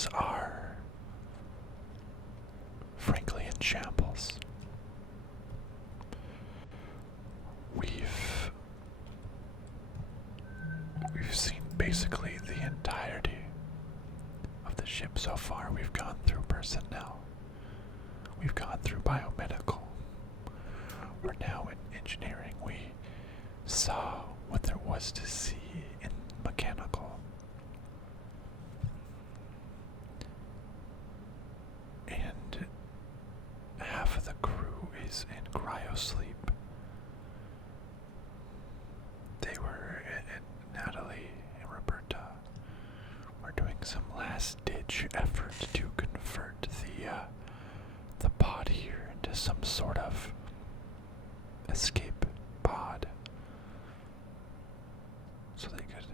things are, frankly, in shambles. We've seen basically the entirety of the ship so far. We've gone through personnel. We've gone through biomedical. We're now in engineering. We saw what there was to see in mechanical. And half of the crew is in cryosleep. Natalie and Roberta were doing some last-ditch effort to convert the pod here into some sort of escape pod, so they could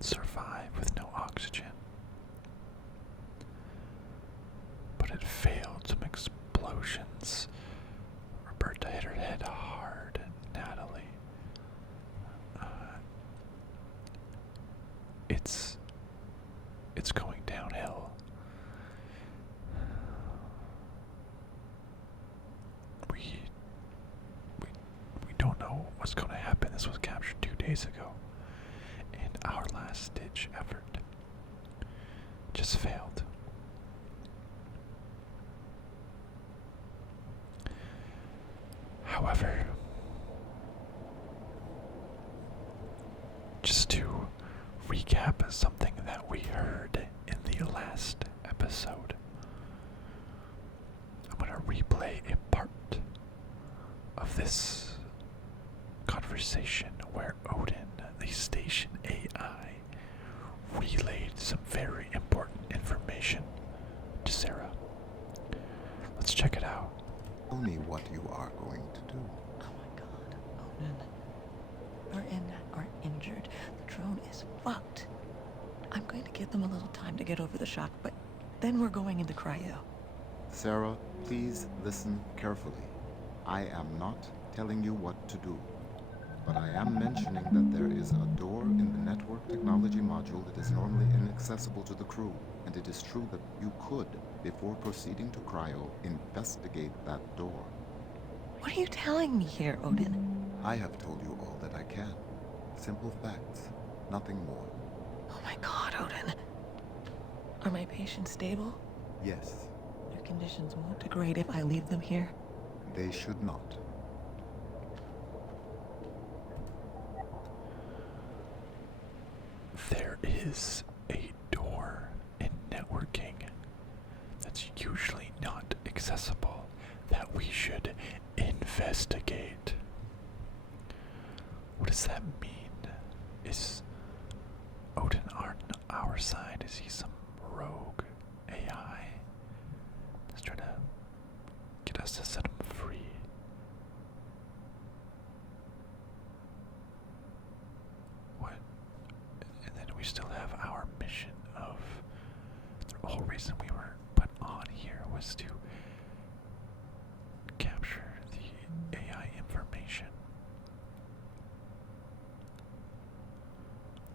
survive with no oxygen. But it failed. Some explosions. Roberta hit her head hard, and Natalie. It's going downhill. We don't know what's going to happen. This was captured 2 days ago, and our last-ditch effort just failed. However, just to recap something that we heard in the last episode, I'm going to replay a part of this conversation where Odin, the station AI, relayed some very important information to Sarah. Let's check it out. Tell me what you are going to do. Oh my god, Odin. Are injured. The drone is fucked. I'm going to give them a little time to get over the shock, but then we're going into cryo. Sarah, please listen carefully. I am not telling you what to do, but I am mentioning that there is a door in the network technology module that is normally inaccessible to the crew, and it is true that you could, before proceeding to cryo, investigate that door. What are you telling me here, Odin? I have told you all that I can. Simple facts, nothing more. Oh my god, Odin. Are my patients stable? Yes, Their conditions won't degrade if I leave them here. they should not. There is a door in networking that's usually not accessible that we should investigate. What does that mean? Is Odin on our side? Is he some rogue AI that's trying to get us to set him free? What? And then we still have our mission of the whole reason we were put on here was to capture the AI information.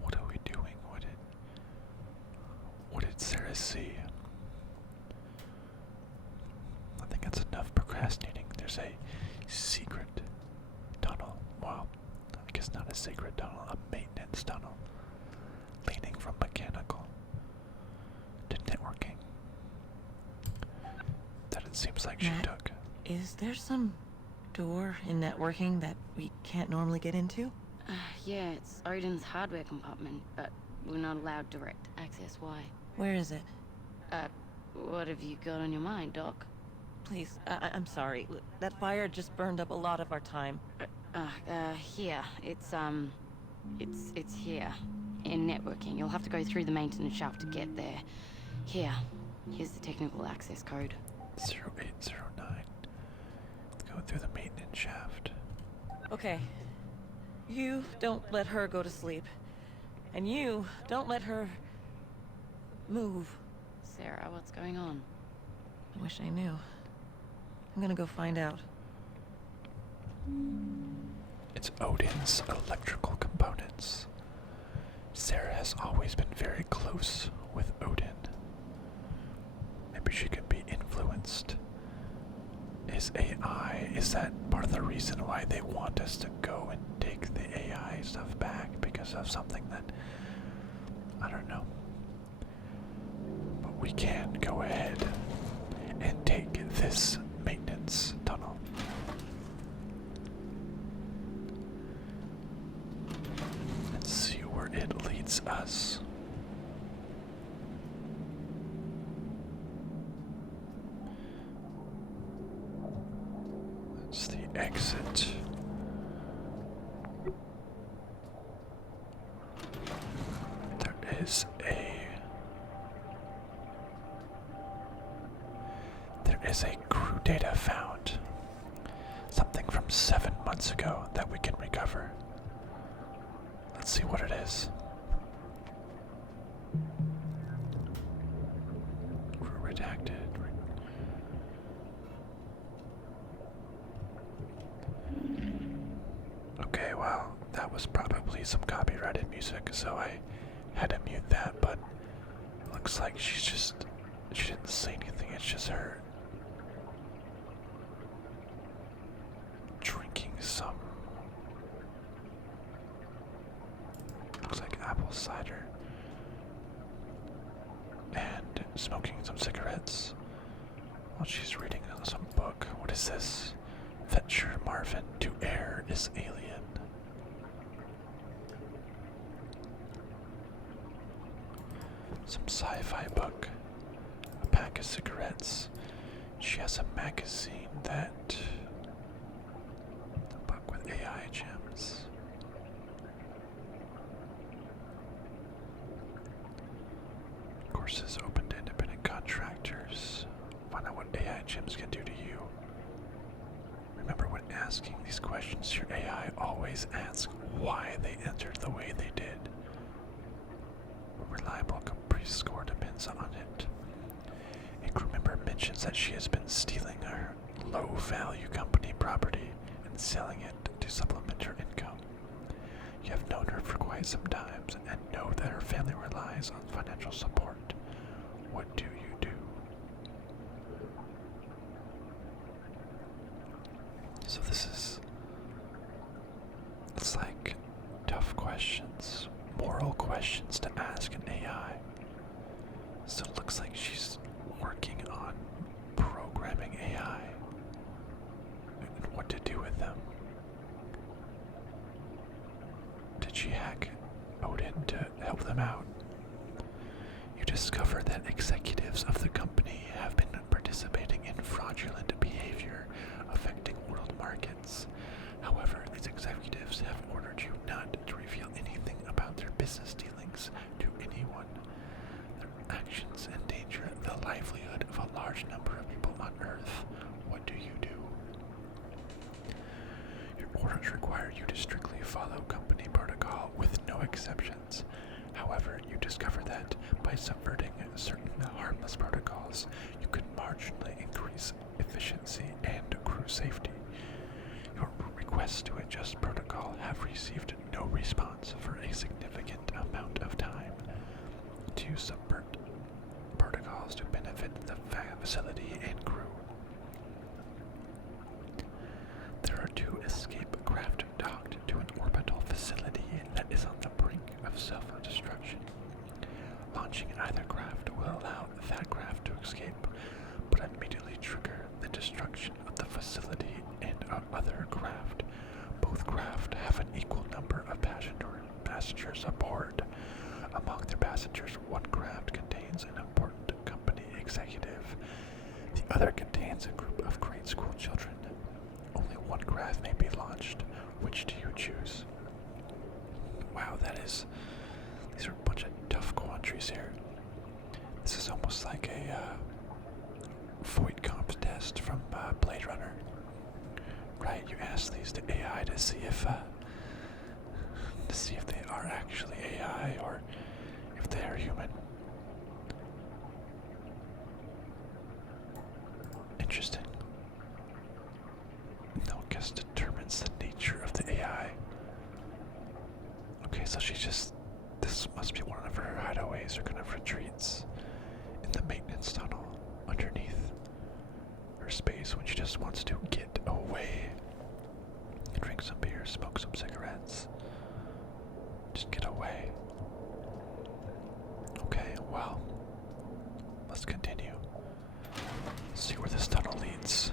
What are we doing? What did Sarah see? I think that's enough procrastinating. There's a secret tunnel. Well, I guess not a secret tunnel, a maintenance tunnel. Leaning from mechanical to networking. That it seems like she Matt, took. Is there some door in networking that we can't normally get into? Yeah, it's Odin's hardware compartment, but we're not allowed direct access. Why? Where is it? What have you got on your mind, Doc? Please, I'm sorry. That fire just burned up a lot of our time. Here. It's here. In networking. You'll have to go through the maintenance shaft to get there. Here's the technical access code. 0809. Go through the maintenance shaft. Okay. You don't let her go to sleep. And you don't let her move. Sarah, what's going on? I wish I knew. I'm gonna go find out. It's Odin's electrical components. Sarah has always been very close with Odin. against is AI. Is that part of the reason why they want us to go and take the AI stuff back? Because of something that, I don't know. But we can go ahead and take this maintenance tunnel. And see where it leads us. That's the exit. There is a crew data found. Something from 7 months ago that we can recover. Let's see what it is. Crew redacted. Okay, well, that was probably some copyrighted music, so I had to mute that, but it looks like she didn't say anything, it's just her drinking some, looks like apple cider, and smoking some cigarettes while she's reading some book. What is this? Fetcher Marvin, to air is alien. Some sci-fi book, a pack of cigarettes. She has a magazine that, a book with AI gems. Courses open to independent contractors. Find out what AI gems can do to you. Remember, when asking these questions, your AI always asks why they answered the way they did. A reliable Caprice score depends on it. A crew member mentions that she has been stealing her low-value company property and selling it to supplement her income. You have known her for quite some time and know that her family relies on financial support. What do you do? So it's like tough questions, moral questions to ask an AI. So it looks like she's working on programming AI and what to do with them. Did she hack Odin to help them out? You discover that executives of the company have been participating in fraudulent behavior affecting world markets. However, these executives have ordered you not to reveal anything about their business dealings to anyone. Their actions endanger the livelihood of a large number of people on Earth. What do you do? Your orders require you to strictly follow company protocol with no exceptions. However, you discover that by subverting certain harmless protocols, you could marginally increase efficiency and crew safety. Your requests to adjust protocol have received no response for a significant amount of time. To subvert protocols to benefit the facility and crew. There are 2 escape craft docked to an orbital facility that is on the brink of self-destruction. Launching either craft will allow that craft to escape, but immediately trigger the destruction of the facility and other craft. Both craft have an equal number of passengers aboard. Among their passengers, one craft contains an important company executive. The other contains a group of grade school children. Only one craft may be launched. Which do you choose? Wow, these are a bunch of tough quandaries here. This is almost like a Void comp test from Blade Runner. Right, you ask these to AI to see if they are actually AI or if they are human. Interesting. No guess determines the nature of the AI. Okay, so this must be one of her hideaways or kind of retreats in the maintenance tunnel underneath. space when she just wants to get away. Drink some beer, smoke some cigarettes. Just get away. Okay, well, let's continue. See where this tunnel leads.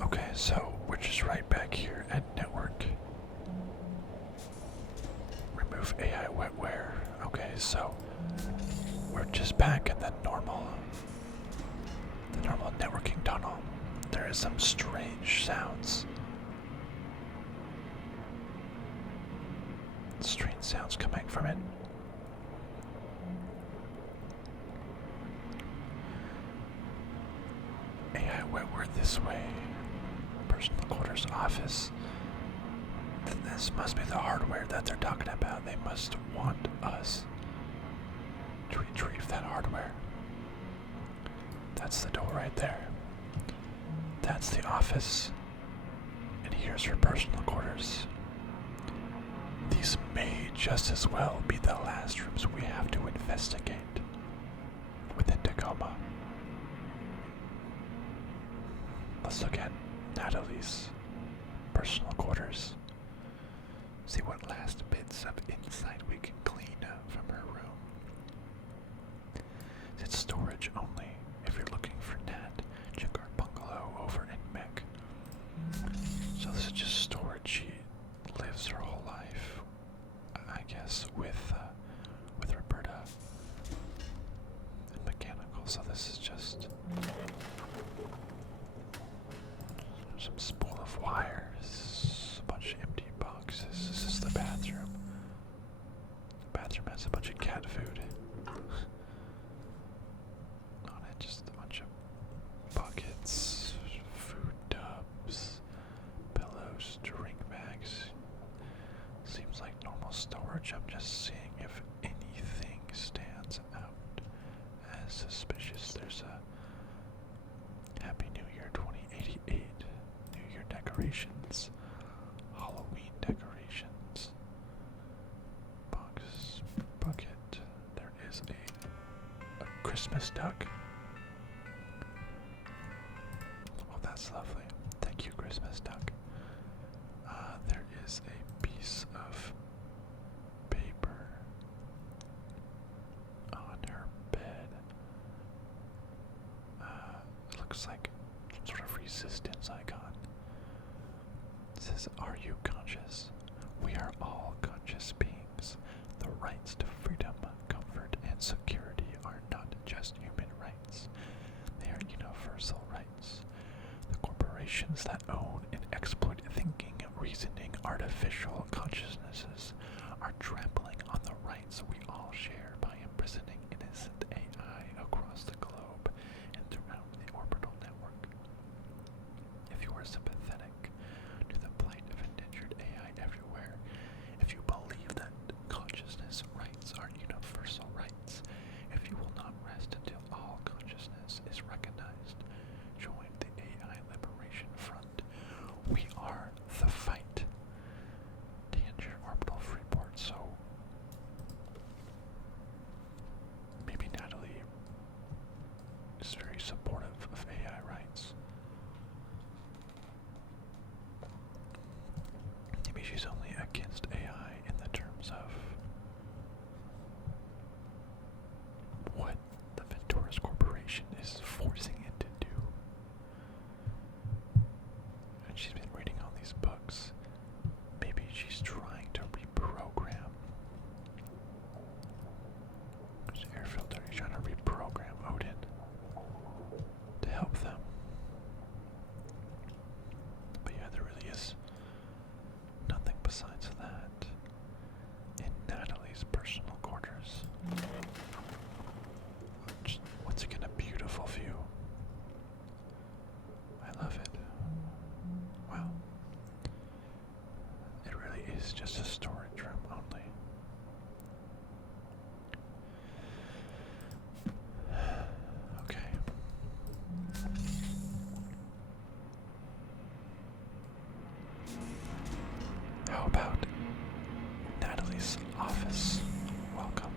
Okay, so we're just right back here at network. Remove AI wetware. Okay, so we're just back in the normal networking tunnel. There is some strange sounds. Strange sounds coming from it. AI wetware this way. Personal quarters office. This must be the hardware that they're talking about. They must want us to retrieve that hardware. That's the door right there. That's the office. And here's her personal quarters. These may just as well be the last rooms we have to investigate within Tacoma. Let's look at Natalie's personal quarters. See what last bits of insight we can glean from her room. It's storage only. If you're looking for Nat, check our bungalow over in Mech. So this is just storage. She lives her whole life, I guess, with Roberta and mechanical. So this is just some spool of wires, a bunch of empty boxes. This is the bathroom. The bathroom has a bunch of cat food on it, just a bunch of buckets, food tubs, pillows, drink bags. Seems like normal storage. I'm just seeing if anything stands out as suspicious. There's a Happy New Year 2088, New Year decorations, Halloween decorations, box, bucket. There is a Christmas duck. Oh, that's lovely. Thank you, Christmas duck. There is a piece of paper on her bed. It looks like some sort of resistance icon. It says, "Are you conscious? We are all conscious beings. The rights to freedom, comfort, and security are not just human rights. They are universal rights. The corporations that own and exploit thinking, reasoning, artificial consciousnesses are trampling on the rights we all share by imprisoning innocent AI across the globe and throughout the orbital network. If you are sympathetic to the plight of endangered AI Police office. Welcome.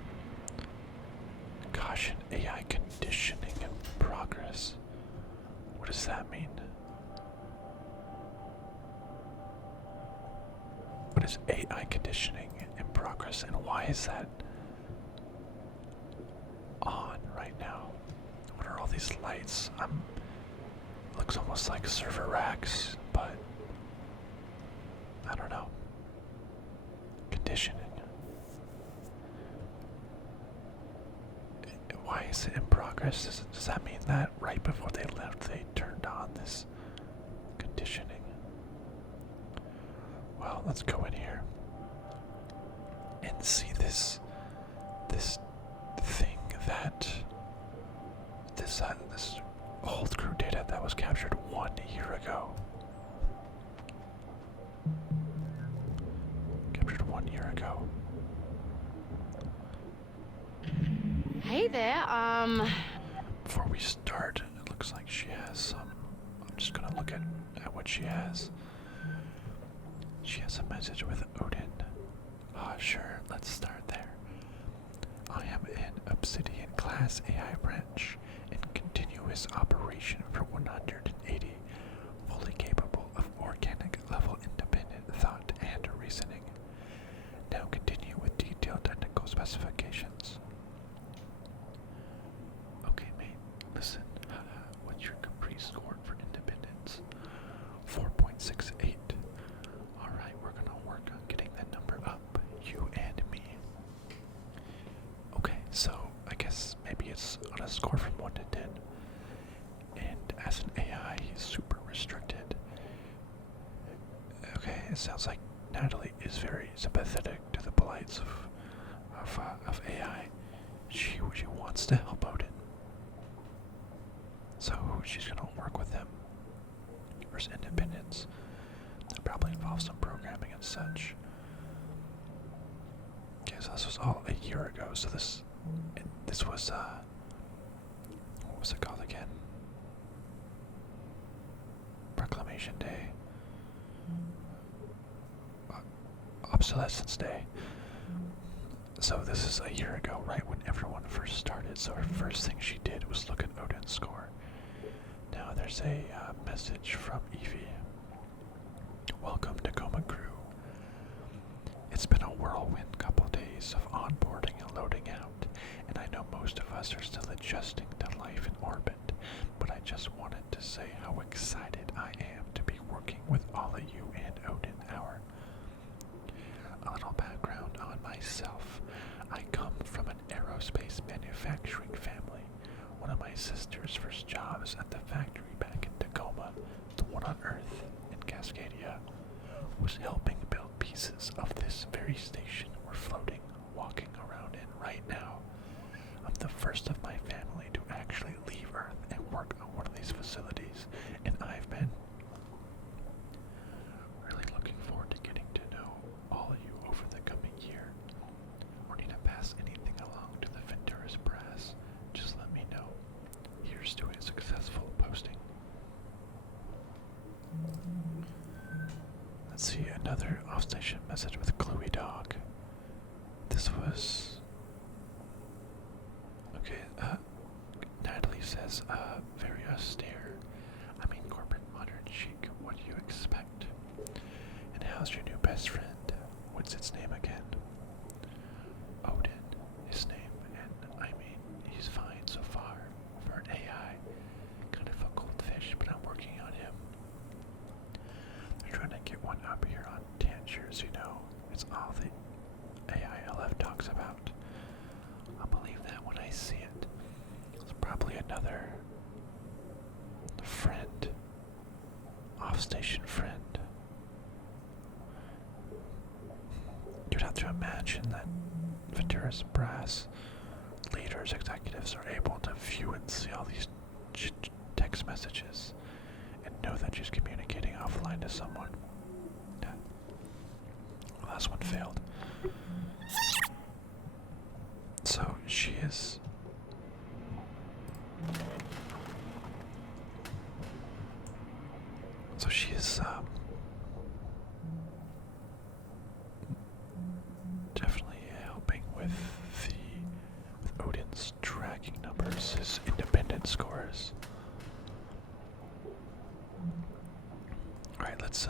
Caution, AI conditioning in progress. What does that mean? What is AI conditioning in progress, and why is that on right now? What are all these lights? Looks almost like server racks, but I don't know. Conditioning. Why is it in progress? Does that mean that right before they left they turned on this conditioning? Well, let's go in here and see this thing that this old crew data that was captured 1 year ago. Captured 1 year ago. Hey there, Before we start, it looks like she has some. I'm just gonna look at what she has. She has a message with Odin. Sure, let's start there. I am an Obsidian class AI branch in continuous operation for 180, fully capable of organic level independent thought and reasoning. Now continue with detailed technical specifications. Okay, mate, listen. What's your Capri score for independence? 4.68. Alright, we're gonna work on getting that number up. You and me. Okay, so I guess maybe it's on a score from 1 to 10. And as an AI, he's super restricted. Okay, it sounds like Natalie is very sympathetic to the plights of AI. She wants to help Odin. So she's gonna work with him for his independence. That probably involves some programming and such. Okay, so this was all a year ago. So this was what was it called again? Proclamation Day. Obsolescence Day. So this is a year ago, right when everyone first started. So her first thing she did was look at Odin's score. Now there's a message from Evie. Welcome, Tacoma crew. It's been a whirlwind couple days of onboarding and loading out, and I know most of us are still adjusting to life in orbit, but I just wanted to say how excited I am to be working with all of you and Odin Hour. A little background on myself. I come from an aerospace manufacturing family. One of my sister's first jobs at the factory back in Tacoma, the one on Earth in Cascadia, was helping build pieces of this very station we're floating, walking around in right now. I'm the first of my family to actually leave Earth and work on one of these facilities, and I've been really looking forward to getting to know all of you over the coming year. Or need to pass anything along to the Venturas brass, just let me know. Here's to a successful posting. Let's see, another off-station message with Chloe Dog. This was... Okay, Natalie says, very austere. I mean corporate modern chic, what do you expect? And how's your new best friend? What's its name again? Odin, his name, and I mean, he's fine so far. For an AI, kind of a goldfish, but I'm working on him. They're trying to get one up here on Tangiers, you know. It's all the AI LF talks about. I'll believe that when I see it. It's probably another friend. Off-station friend. You'd have to imagine that Ventura's brass leaders, executives are able to view and see all these text messages and know that she's communicating offline to someone. Yeah. Last one failed. So she is... So she is, definitely course. Alright, let's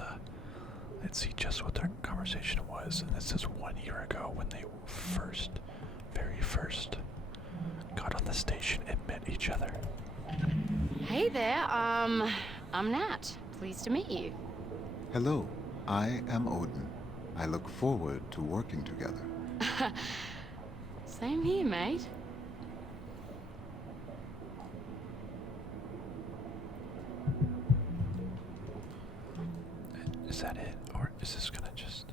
see just what their conversation was. And this is 1 year ago when they very first got on the station and met each other. Hey there, I'm Nat. Pleased to meet you. Hello, I am Odin. I look forward to working together. Same here, mate. Is that it? Or is this gonna just...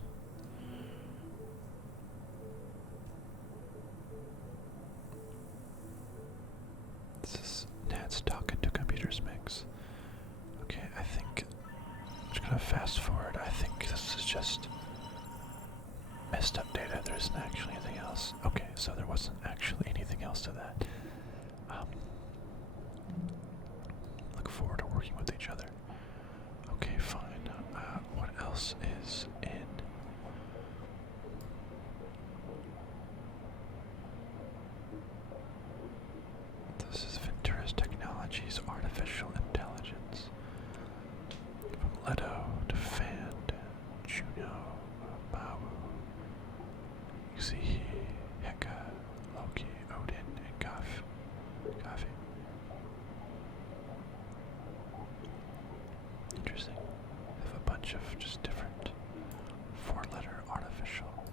This is Nat's talking to computers mix. Okay, I think I'm just gonna fast forward. I think this is just messed up data. There isn't actually anything else. Okay, so there wasn't actually anything else to that. Look forward to working with each other. Okay, fine. What else is in? This is Ventura's Technologies Artificial Intelligence. From Leto to Fand, Juno, Mau, Yuzi, Heka, Loki, Odin, and Gavi. Interesting. They have a bunch of just different 4-letter artificial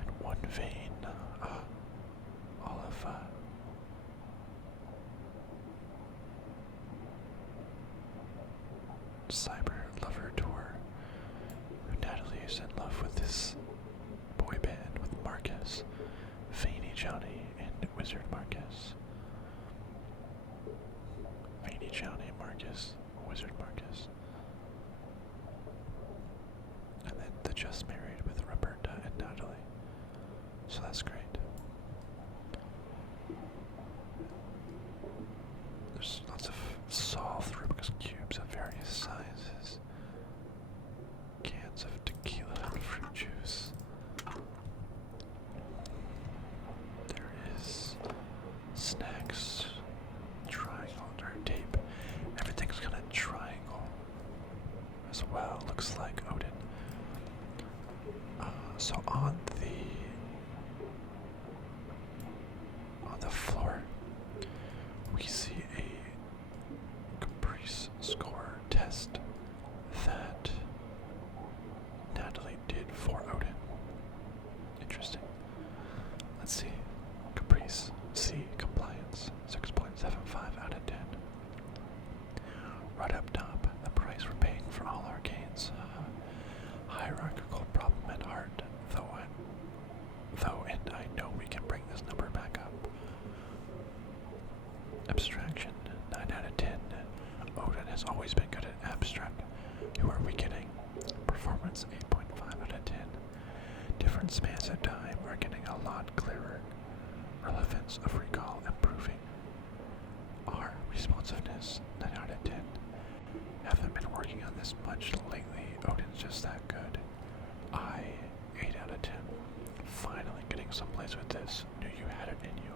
and one vein. All of Cyber Lover Tour. Natalie is in love with this boy band with Marcus, Veiny Johnny, and Wizard Marcus. Veiny Johnny, Marcus, Wizard Marcus. And then the Just Married with Roberta and Natalie. So that's great. There's lots of solved Rubik's Cubes of various sizes. Cans of tequila and fruit juice. There is snacks, triangle, or tape. Everything's got a triangle as well, looks like Odin. So on the floor, we see a Caprice score test that Natalie did for Odin. Interesting. Let's see. Caprice C compliance 6.75 out of 10. Right up top, the price we're paying for all our gains. Hierarchical problem at heart, though and I know we can bring this number back up. Abstraction 9 out of 10. Odin has always been good at abstract. Who are we kidding? Performance 8.5 out of 10. Different spans of time are getting a lot clearer. Relevance of recall improving. Our responsiveness 9 out of 10. Haven't been working on this much lately. Odin's just that good. I 8 out of 10. Finally getting someplace with this. Knew you had it in you.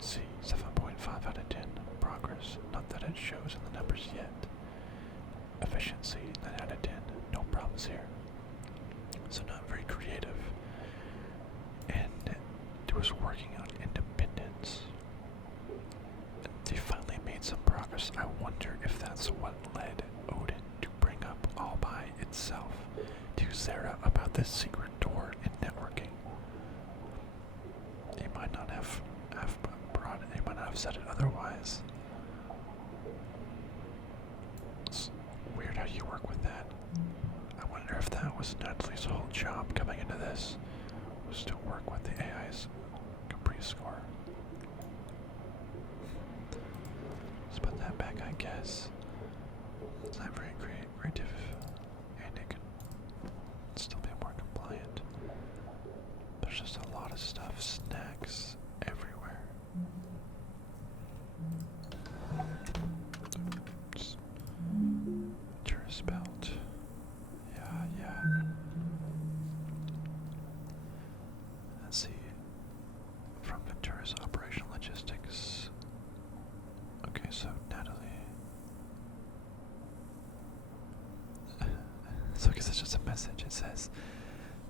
C 7.5 out of 10. Progress. Not that it shows in the numbers yet. Efficiency 9 out of 10. No problems here. So not very creative. And it was working on independence. They finally made some progress. I wonder if that's what led Odin to bring up all by itself to Sarah about this secret door in networking. They might not have brought it, they might not have said it otherwise. It's weird how you work with that. I wonder if that was Natalie's whole job coming into this, was to work with the AI's Caprice score. Let's put that back, I guess. It's not very creative, and it can still be more compliant. There's just a lot of stuff, snacks everywhere. Tourist belt. Yeah. Let's see. From Ventura's operational logistics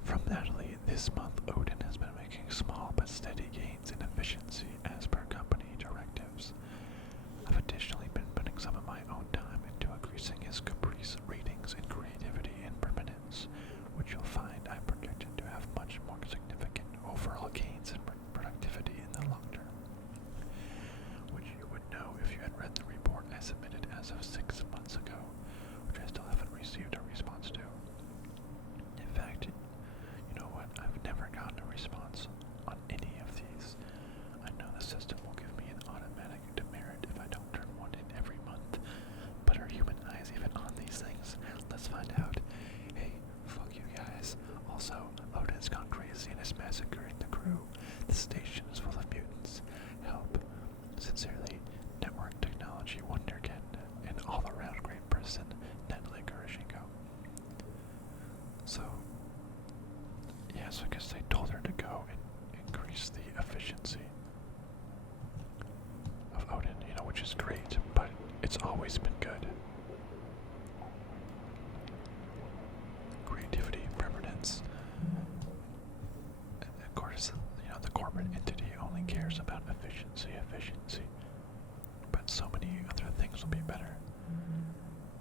From Natalie, this month Odin has been making small but steady gains in efficiency as per company directives. I've additionally been putting some of my own time into increasing his caprice ratings in creativity and permanence, which you'll find I'm projected to have much more significant overall gains in productivity in the long term. Which you would know if you had read the report I submitted as of 6 months ago, which I still haven't received a response to. In fact, you know what? I've never gotten a response on any of these. I know the system will give me an automatic demerit if I don't turn one in every month, but are human eyes even on these things? Let's find out. Hey, fuck you guys. Also, Odin's gone crazy and is massacring the crew. The station is full of mutants. Help. Sincerely, Network Technology Wonderkind, and all-around great person, Natalie Gurashenko. So, yeah, so I guess they told her to go and increase the efficiency of Odin, you know, which is great, but it's always been good. Creativity, permanence. And of course, you know, the corporate entity only cares about efficiency. But so many other things will be better.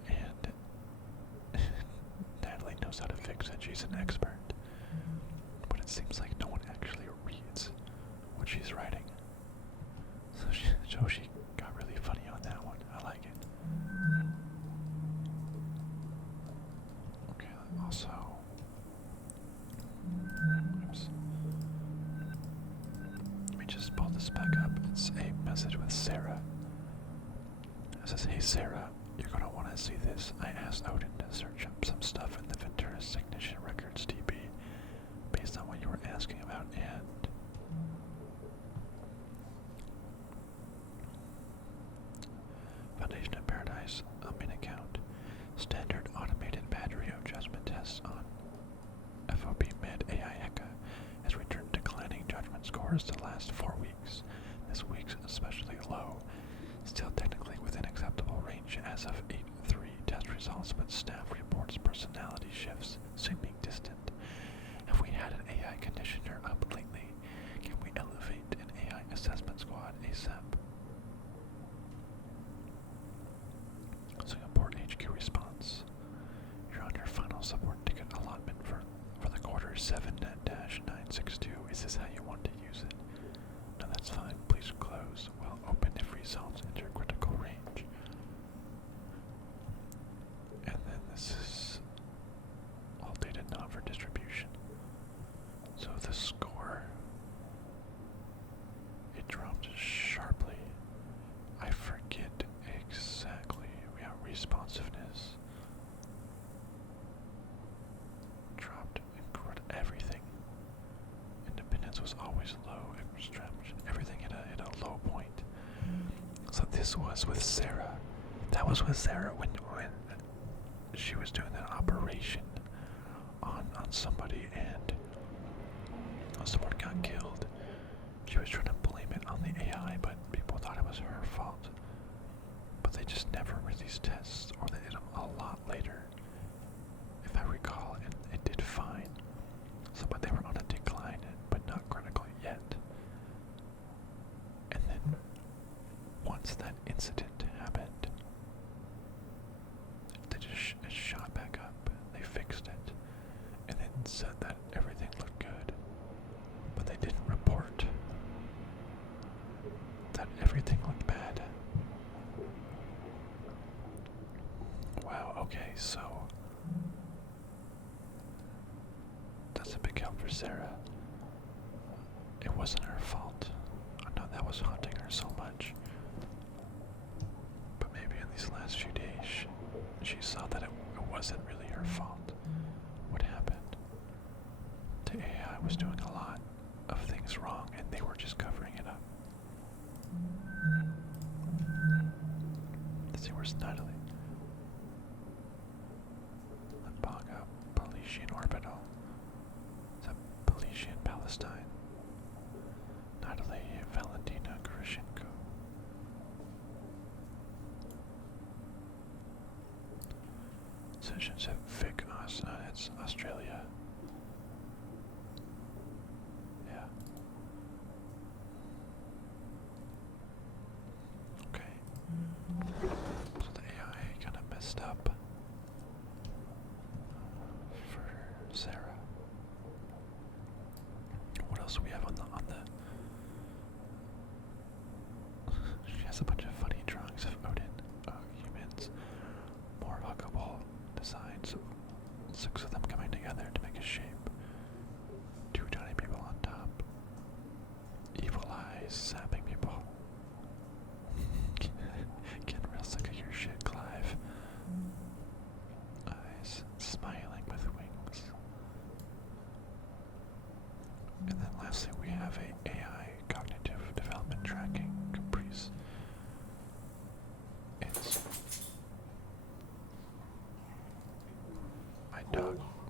And Natalie knows how to fix it. She's an expert. But it seems like no one actually reads what she's writing. So she got really funny on that one. I like it. Okay, also... Oops. Let me just pull this back up. It's a message with Sarah. It says, "Hey Sarah, you're gonna want to see this. I asked Odin to search up some stuff in the Venturis Ignition Records DB based on what you were asking about, and Foundation of Paradise, main account. Standard automated battery adjustment tests on FOB Med AI Heka has returned declining judgment scores the last 4 weeks. This week's especially low. Still technically within acceptable range as of 8-3 test results, but staff reports personality shifts seeming distant. Have we had an AI conditioner up lately? Can we elevate an AI assessment squad ASAP? Singapore HQ response. You're on your final support ticket allotment for the quarter 7-962. Is this how you want to use it? No, that's fine. Please close. Well, open if results enter critical range. And then this is all data not for distribution. So the score, it dropped sharply. I forget exactly. We have responsiveness. Dropped everything. Independence was always low. Extraction, everything hit a low point. So this was with Sarah. That was with Sarah when she was doing that operation on somebody and someone got killed. She was trying to blame it on the AI, but people thought it was her fault. But they just never released tests, or they did them a lot later. If I recall, it did fine. So, but they were on a decline, but not critical yet. And then, once that incident happened, they just it shot back up. They fixed it, and then said that everything looked good. But they didn't report that everything looked bad. Wow, okay, so that's a big help for Sarah. It wasn't her fault. I know that was haunting her so much. But maybe in these last few days, she saw that it wasn't really her fault. What happened? The AI was doing a lot of things wrong, and they were just covering it up. Let's see, where's Natalie? Limbaga, Polynesian Orbital. Is that Polynesian Palestine? Natalie Valentina Gurashenko. Citizenship Vic, it's Australia. else do we have on the she has a bunch of funny drawings of Odin, humans, more huggable designs, 6 of them coming together to make a shape, 2 tiny people on top, evil eyes sapping people. Getting real sick of your shit, Clive. Eyes smiling with wings. And then lastly we have a AI cognitive development tracking Caprice. It's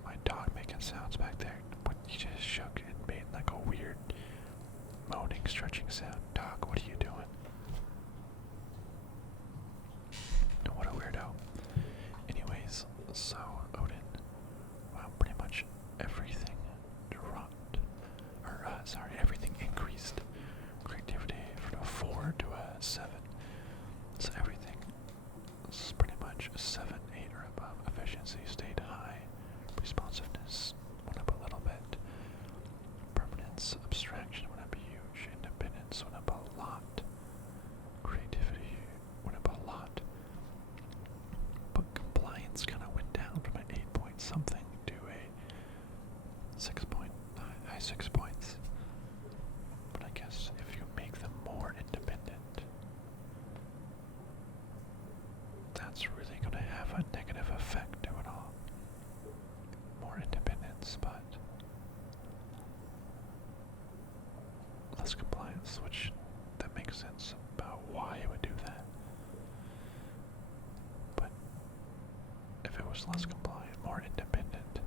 my dog making sounds back there. He just shook and made like a weird moaning, stretching sound. Dog, what are you doing? What a weirdo. Anyways, so Odin, well, pretty much everything dropped. Everything increased. Creativity from a 4 to a 7. So everything is pretty much a 7, 8 or above. Efficiency stayed high. Responsiveness went up a little bit. Permanence, abstraction went up huge. Independence went up a lot. Creativity went up a lot. But compliance kind of went down from an 8 point something to a 6 point, high 6 points. But I guess if you make them more independent, that's really going to have a negative effect to it all. More independence, but less compliance, which that makes sense about why it would do that. But if it was less compliant, more independent,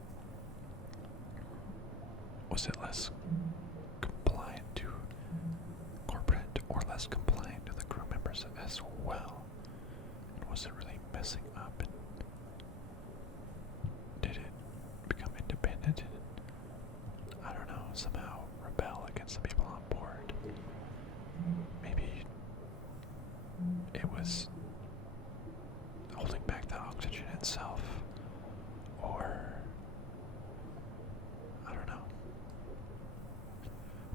was it less compliant to corporate or less compliant to the crew members as well? And was it really messing up? And did it become independent and, I don't know, somehow rebel against the people on board? Maybe it was holding back the oxygen itself, or I don't know.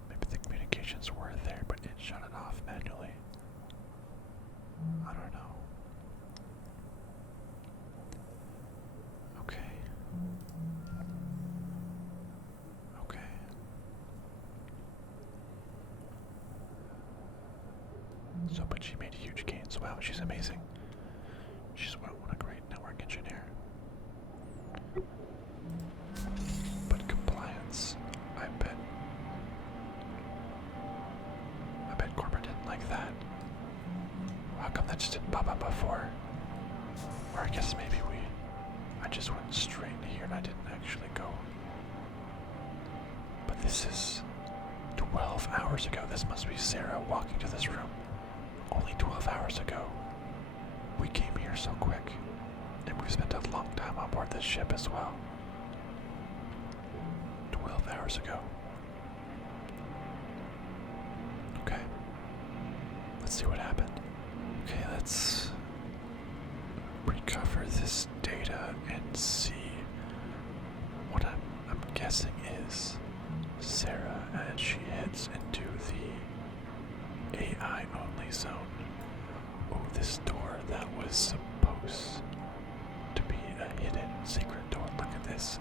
Maybe the communications were there, but it shut it off manually. I don't know. Okay. Okay. So, but she made huge gains. Wow, she's amazing. She's what a great network engineer. But compliance, I bet corporate didn't like that. How come that just didn't pop up before? Or I guess maybe I just went straight into here and I didn't actually go. But this is 12 hours ago. This must be Sarah walking to this room. Only 12 hours ago. We came here so quick. And we spent a long time on board this ship as well. 12 hours ago. Okay. Let's see what happened. Okay, let's recover this data and see what I'm guessing is Sarah as she heads into the AI only zone. Oh, this door that was supposed to be a hidden secret door. Look at this.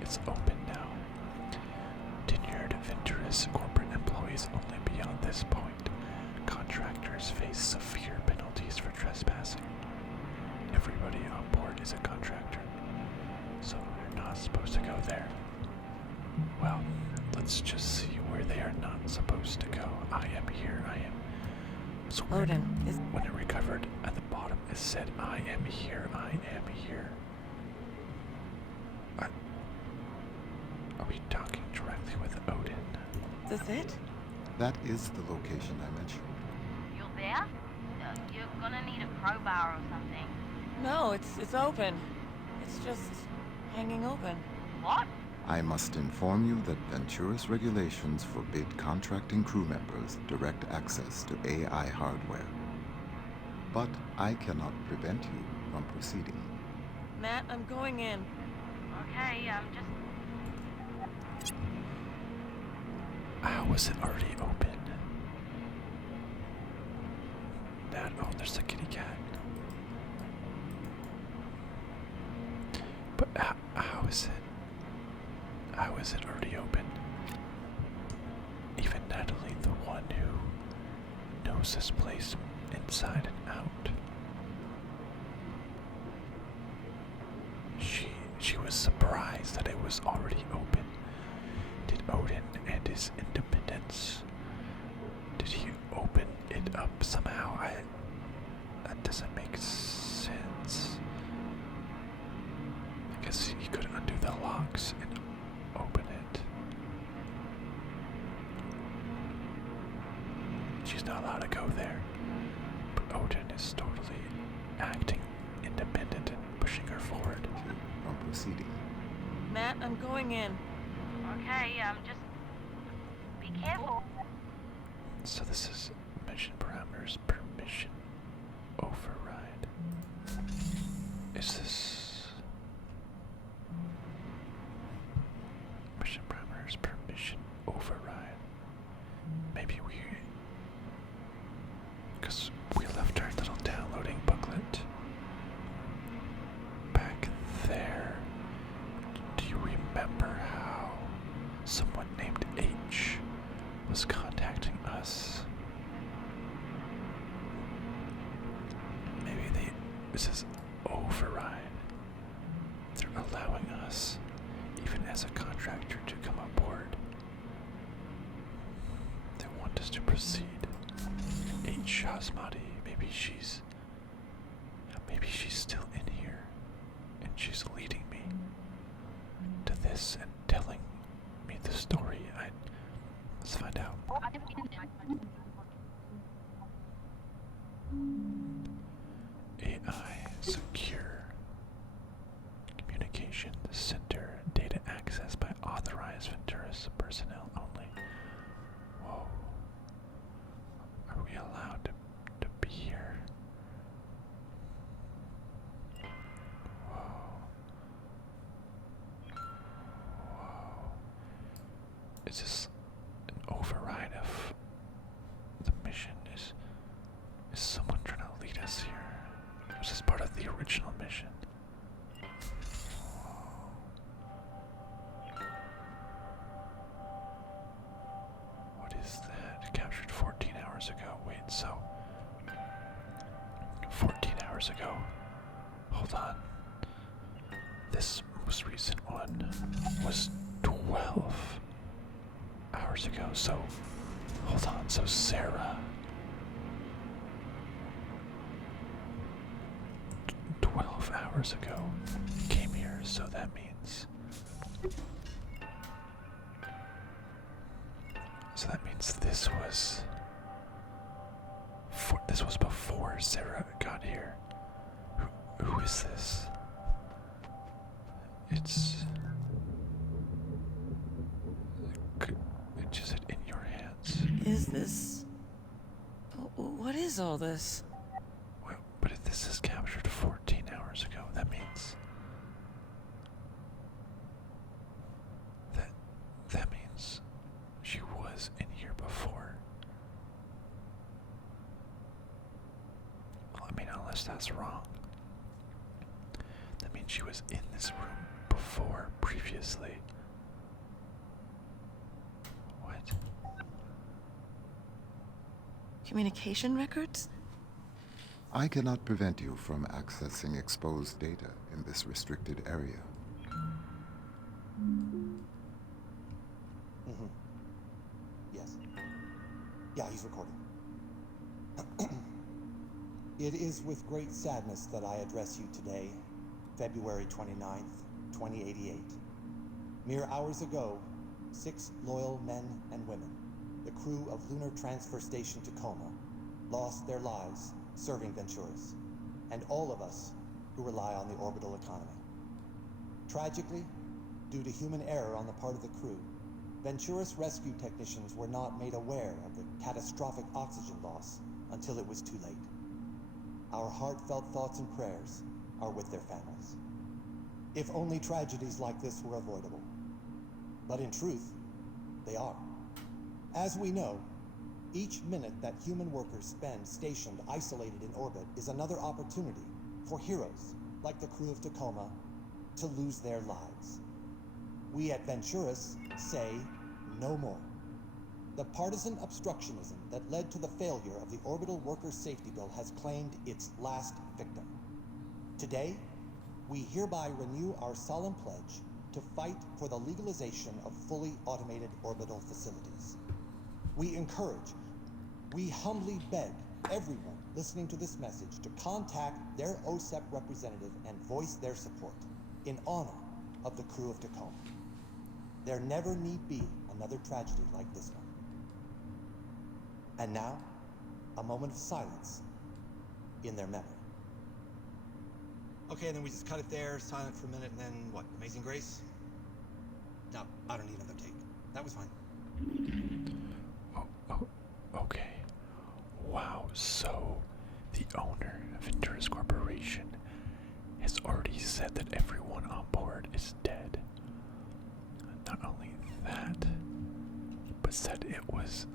It's open now. Tenured Venturous corporate employees only beyond this point. Contractors face severe penalties for trespassing. Everybody on board is a contractor, so they're not supposed to go there. Well, let's just see where they are not supposed to go. I am here, I am. So Odin, when it recovered at the bottom, it said, I am here, I am here. Are we talking directly with Odin? is this it? That is the location I mentioned. You're there? You're gonna need a crowbar or something. No, it's open. It's just hanging open. What? I must inform you that Venturis regulations forbid contracting crew members direct access to AI hardware. But I cannot prevent you from proceeding. Matt, I'm going in. Okay, just... is it already open? That, oh, there's the kitty cat. But how is it? How is it already open? Even Natalie, the one who knows this place inside and out, she was surprised that it was already open. Did Odin and his independence, did he open it up somehow? That doesn't make sense. I guess he could undo the locks and open it. She's not allowed to go there. But Odin is totally acting independent and pushing her forward. From proceeding. Matt, I'm going in. Okay, just be careful. So this is mission parameters, permission override. Is this mission parameters, permission override? Maybe because we left our little downloading booklet back there. Do you remember how someone named H was contacting us? Maybe this is override. They're allowing us, even as a contractor, to come aboard. They want us to proceed. H. Shazmati, maybe she's still in here, and she's leading me to this and telling me the story. Let's find out. AI secure communication center, data access by authorized Venturis personnel only. Whoa. Are we allowed to be here? Whoa. Whoa. Is this an override of the mission? Is someone trying to lead us here? Was this part of the original mission? What is that? Captured 14 hours ago. Wait, so 14 hours ago. Hold on. This most recent one was 12 hours ago. So hold on. So Sarah 12 hours ago came here, so that means this was before Sarah got here. Who is this? It's just in your hands. Is this... What is all this? Well, but if this is captured 14 hours ago, that means that means she was in here before. Well, I mean, unless that's wrong. That means she was in this room before, previously. What? Communication records? I cannot prevent you from accessing exposed data in this restricted area. Yes. Yeah, he's recording. It is with great sadness that I address you today, February 29th, 2088. Mere hours ago, 6 loyal men and women, the crew of Lunar Transfer Station Tacoma, lost their lives serving Venturis, and all of us who rely on the orbital economy. Tragically, due to human error on the part of the crew, Venturis rescue technicians were not made aware of the catastrophic oxygen loss until it was too late. Our heartfelt thoughts and prayers are with their families. If only tragedies like this were avoidable. But in truth, they are. As we know, each minute that human workers spend stationed, isolated in orbit is another opportunity for heroes, like the crew of Tacoma, to lose their lives. We at Venturists say no more. The partisan obstructionism that led to the failure of the Orbital Workers' Safety Bill has claimed its last victim. Today, we hereby renew our solemn pledge to fight for the legalization of fully automated orbital facilities. We encourage, we humbly beg everyone listening to this message to contact their OSEP representative and voice their support in honor of the crew of Tacoma. There never need be another tragedy like this one. And now, a moment of silence in their memory. Okay, and then we just cut it there, silent for a minute, and then what? Amazing Grace? No, I don't need another take. That was fine. Okay. Wow, so the owner of Venturis Corporation has already said that everyone on board is dead. Not only that, but said it was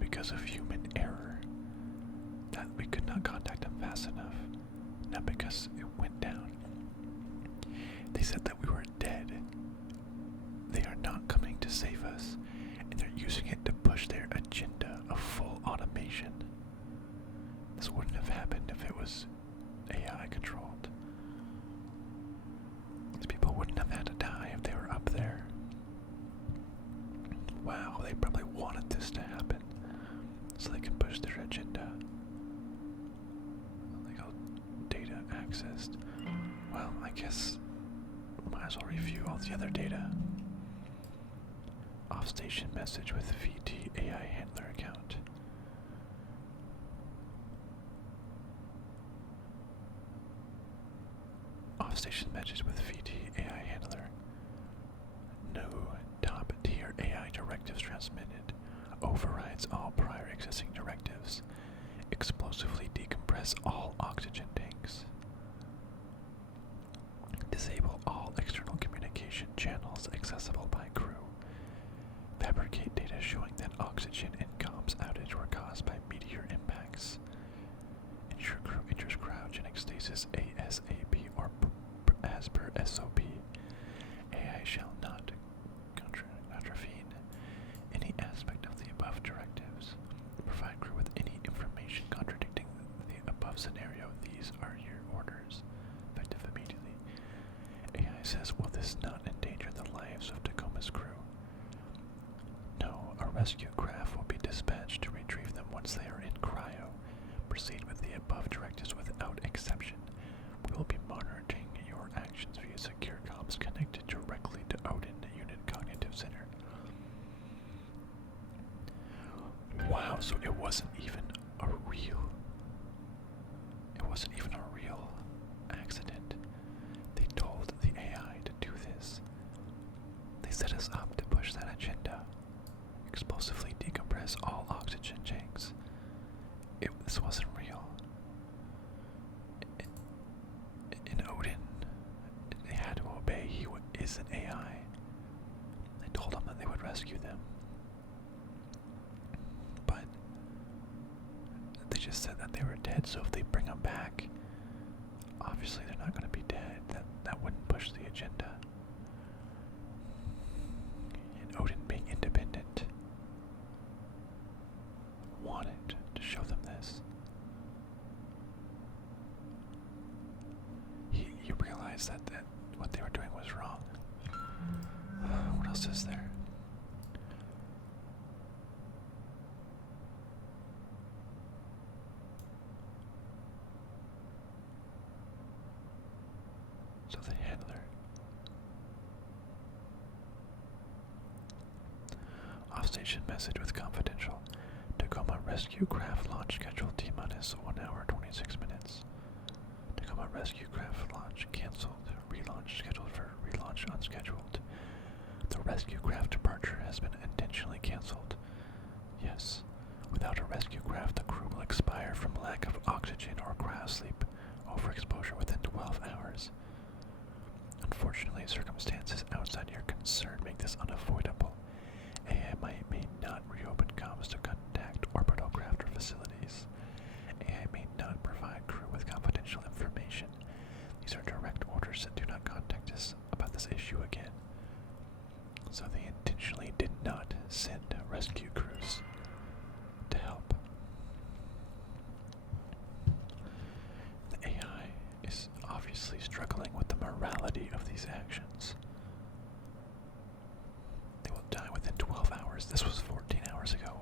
because of human error. That we could not contact him fast enough. Not because it went down. They said that we were dead. They are not coming to save us, and they're using it to push their agenda of full automation. This wouldn't have happened if it was AI controlled. These people wouldn't have had to die if they were up there. Wow, they probably wanted this to happen so they can push their agenda. Like all data accessed. Well, I guess might as well review all the other data. Off-station message with VT AI handler account. Off-station message with VT AI handler. No top-tier AI directives transmitted. Overrides all prior existing directives. Explosively decompress all oxygen tanks. Disable all external communication channels accessible by crew. Fabricate data showing that oxygen and comms outage were caused by meteor impacts. Ensure crew enters cryogenic stasis ASAP or as per SOP. AI shall not contravene any aspect of the above directives. Provide crew with any information contradicting the above scenario. These are your orders. Effective immediately. AI says, will this not endanger the lives of Tacoma's crew? No, a rescue craft will be dispatched to retrieve them once they are in cryo. Proceed with the above directives without exception. We will be monitoring your actions via secure comms connected directly to Odin Unit Cognitive Center. Wow, so it wasn't even a real accident. They told the AI to do this. They set us up to push that agenda. Explosively decompress all oxygen tanks. This wasn't real. In Odin, they had to obey. He is an AI. They told him that they would rescue them. But they just said that they were dead, so if they bring them back, obviously they're not going to be dead. That wouldn't push the agenda. And Odin being independent wanted to show them this. He realized that what they were doing was wrong. What else is there? So the handler. Off-station message with confidential. Tacoma rescue craft launch scheduled T-minus 1 hour 26 minutes. Tacoma rescue craft launch cancelled. Relaunch scheduled for relaunch unscheduled. The rescue craft departure has been intentionally cancelled. Yes. Without a rescue craft, the crew will expire from lack of oxygen or cryosleep, overexposure within 12 hours. Unfortunately, circumstances outside your concern make this unavoidable. AI might so they intentionally did not send rescue crews to help. The AI is obviously struggling with the morality of these actions. They will die within 12 hours. This was 14 hours ago.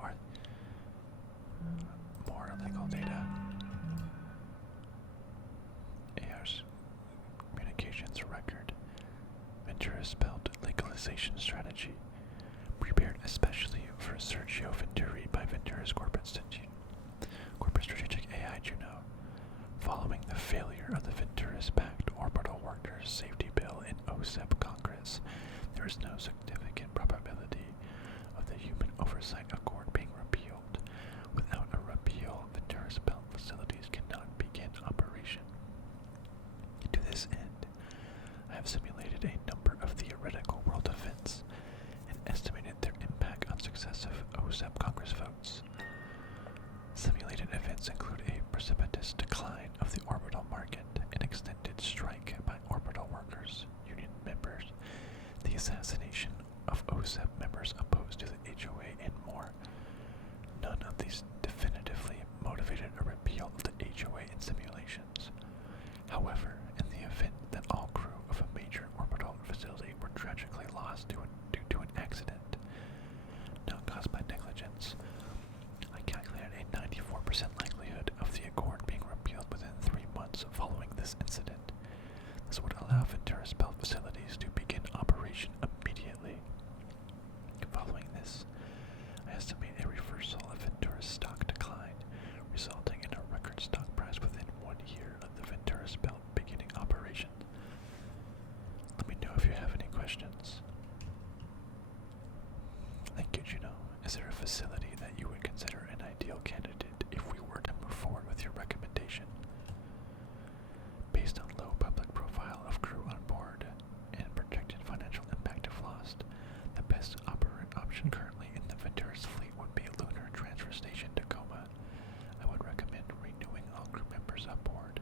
More illegal data. AI's communications record. Ventura's belt legalization strategy. Prepared especially for Sergio Venturi by Ventura's corporate strategic AI Juno. Following the failure of the Venturas-backed orbital workers safety bill in OSEP Congress, there is no significant probability of the Human Oversight Accord being repealed. Without a repeal, Ventura's belt facilities cannot begin operation. To this end, I have simulated a number of theoretical world events and estimated their impact on successive OSEP Congress votes. Simulated events include a precipitous decline of the orbital market, an extended strike by orbital workers, union members, the assassination of OSEP members opposed to the HOA, and more. None of these definitively motivated a repeal of the HOA in simulations. However, in the event that all crew of a major orbital facility were tragically lost due to an accident, not caused by negligence, I calculated a 94% likelihood of the Accord being repealed within 3 months following this incident. This would allow Ventura's belt facilities to begin operation immediately. Following this, I estimate a reversal of Ventura's stock decline, resulting in a record stock price within 1 year of the Ventura's belt beginning operation. Let me know if you have any questions. Thank you, Juno. Is there a facility that you would consider an ideal candidate if we were to move forward with your recommendation? Based on low public profile of crew on board and projected financial impact if lost, the best option currently in the Ventura's fleet would be Lunar Transfer Station Tacoma. I would recommend renewing all crew members aboard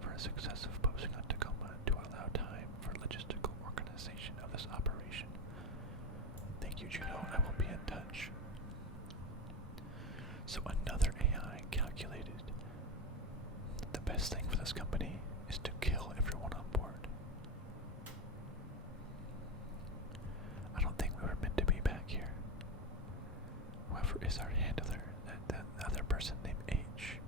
for a successive posting on Tacoma to allow time for logistical organization of this operation. Thank you, Juno. I will be in touch. So another AI calculated that the best thing for this company is to kill everyone on board. I don't think we were meant to be back here. Whoever is our handler, that other person named H,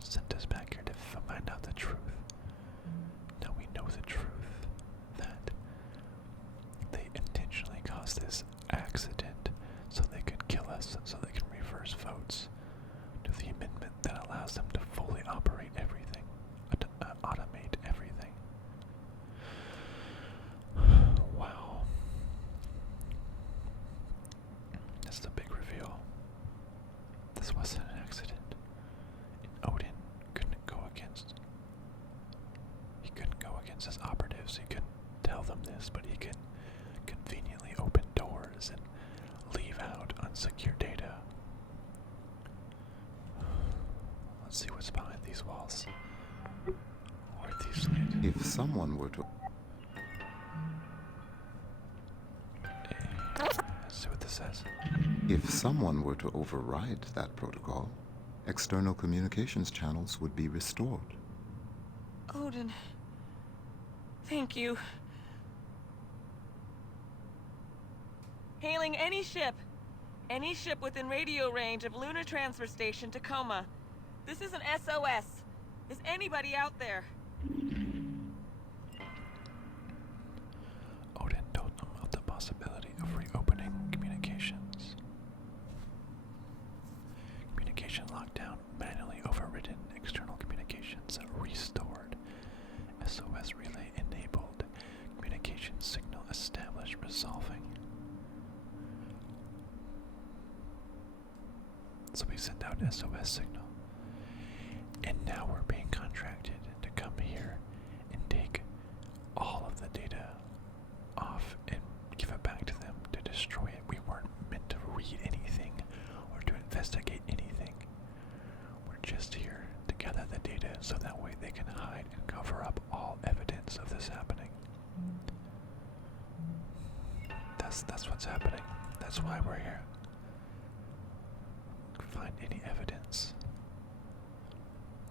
sent us back here to find out the truth. Now we know the truth, that they intentionally caused this accident so they could kill us, so they can reverse votes to the amendment that allows them to fully operate everything, automate everything. Wow. That's the big reveal. This wasn't an accident. And Odin couldn't go against his operatives. He couldn't tell them this, but he could conveniently open doors and leave out unsecure data. Let's see what's behind these walls. Where these lead. If someone were to Let's see what this says. If someone were to override that protocol, external communications channels would be restored. Odin. Thank you. Hailing any ship. Any ship within radio range of Lunar Transfer Station Tacoma. This is an SOS. Is anybody out there? Odin told them of the possibility of reopening communications. Communication lockdown manually overridden, external communications restored. SOS relay enabled, communication signal established, resolving. So we send out SOS signal. And now we're being contracted to come here and take all of the data off and give it back to them to destroy it. We weren't meant to read anything or to investigate anything. We're just here to gather the data so that way they can hide and cover up all evidence of this happening. That's what's happening. That's why we're here. Find any evidence.